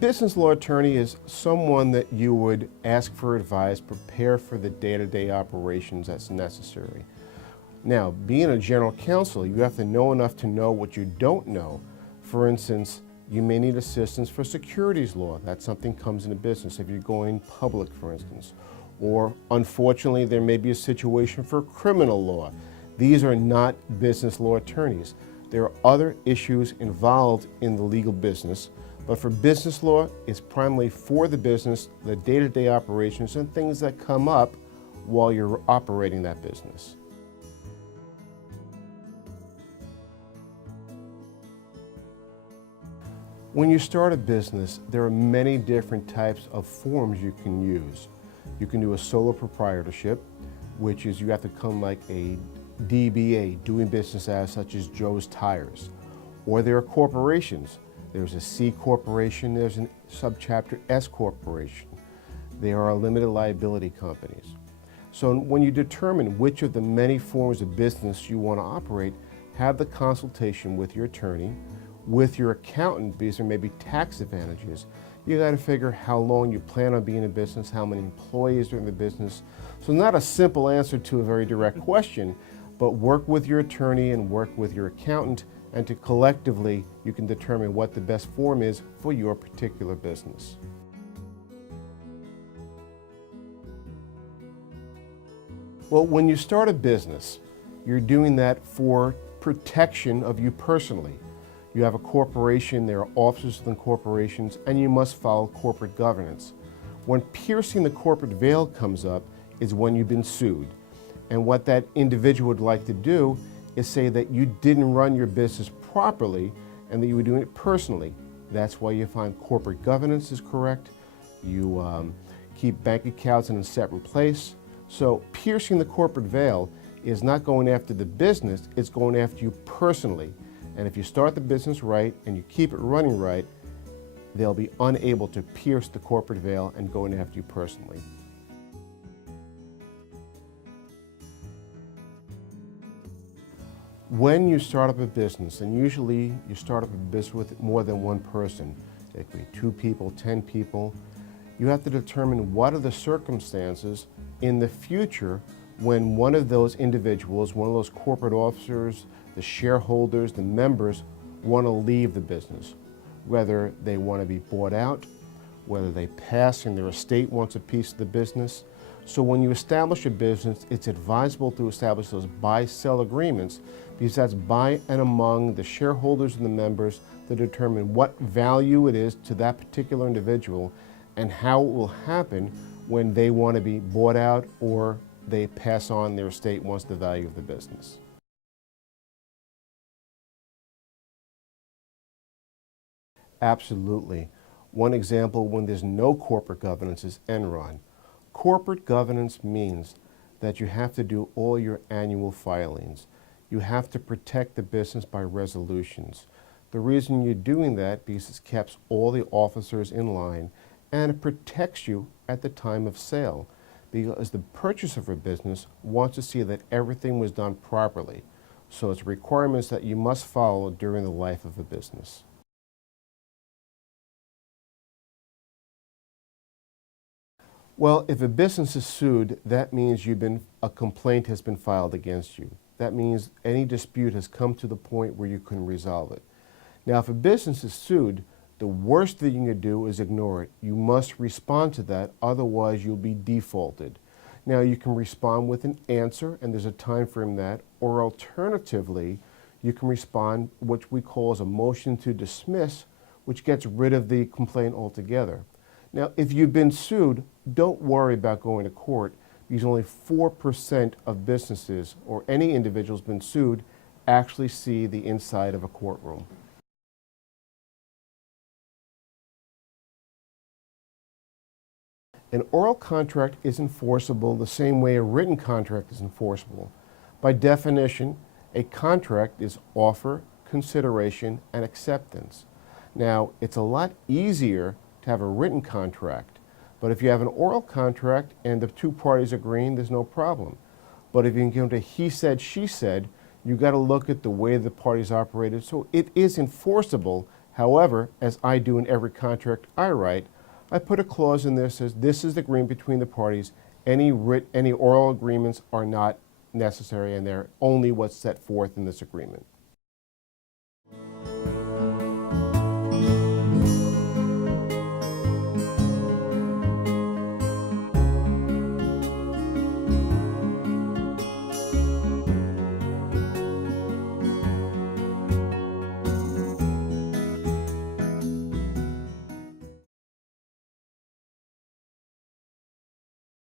business law attorney is someone that you would ask for advice, prepare for the day-to-day operations that's necessary. Now, being a general counsel, you have to know enough to know what you don't know. For instance, you may need assistance for securities law. That's something comes into business if you're going public, for instance. Or unfortunately, there may be a situation for criminal law. These are not business law attorneys. There are other issues involved in the legal business, but for business law, it's primarily for the business, the day-to-day operations, and things that come up while you're operating that business. When you start a business, there are many different types of forms you can use. You can do a sole proprietorship, which is you have to come like a DBA, doing business as, such as Joe's Tires. Or there are corporations. There's a C corporation, there's a subchapter S corporation. There are limited liability companies. So when you determine which of the many forms of business you want to operate, have the consultation with your attorney, with your accountant, because there may be tax advantages. You got to figure how long you plan on being in business, how many employees are in the business. So not a simple answer to a very direct question, but work with your attorney and work with your accountant, and to collectively you can determine what the best form is for your particular business. Well, when you start a business, you're doing that for protection of you personally. You have a corporation, there are officers within corporations, and you must follow corporate governance. When piercing the corporate veil comes up is when you've been sued. And what that individual would like to do is say that you didn't run your business properly and that you were doing it personally. That's why you find corporate governance is correct. You keep bank accounts in a separate place. So piercing the corporate veil is not going after the business, it's going after you personally. And if you start the business right and you keep it running right, they'll be unable to pierce the corporate veil and go in after you personally. When you start up a business, and usually you start up a business with more than one person, it could be 2 people, 10 people, you have to determine what are the circumstances in the future when one of those individuals, one of those corporate officers, the shareholders, the members want to leave the business, whether they want to be bought out, whether they pass and their estate wants a piece of the business. So when you establish a business, it's advisable to establish those buy-sell agreements, because that's by and among the shareholders and the members to determine what value it is to that particular individual and how it will happen when they want to be bought out or they pass on their estate once the value of the business. Absolutely. One example when there's no corporate governance is Enron. Corporate governance means that you have to do all your annual filings. You have to protect the business by resolutions. The reason you're doing that because it keeps all the officers in line and it protects you at the time of sale, because the purchaser of a business wants to see that everything was done properly. So it's requirements that you must follow during the life of a business. Well, if a business is sued, that means a complaint has been filed against you. That means any dispute has come to the point where you can resolve it. Now, if a business is sued, the worst thing you can do is ignore it. You must respond to that, otherwise you'll be defaulted. Now, you can respond with an answer, and there's a time frame that, or alternatively, you can respond what we call as a motion to dismiss, which gets rid of the complaint altogether. Now, if you've been sued, don't worry about going to court, because only 4% of businesses or any individuals been sued actually see the inside of a courtroom. An oral contract is enforceable the same way a written contract is enforceable. By definition, a contract is offer, consideration, and acceptance. Now, it's a lot easier to have a written contract, but if you have an oral contract and the 2 parties agreeing, there's no problem. But if you go to he said, she said, you got to look at the way the parties operated. So it is enforceable. However, as I do in every contract I write, I put a clause in there that says this is the agreement between the parties. Any oral agreements are not necessary, and they're only what's set forth in this agreement.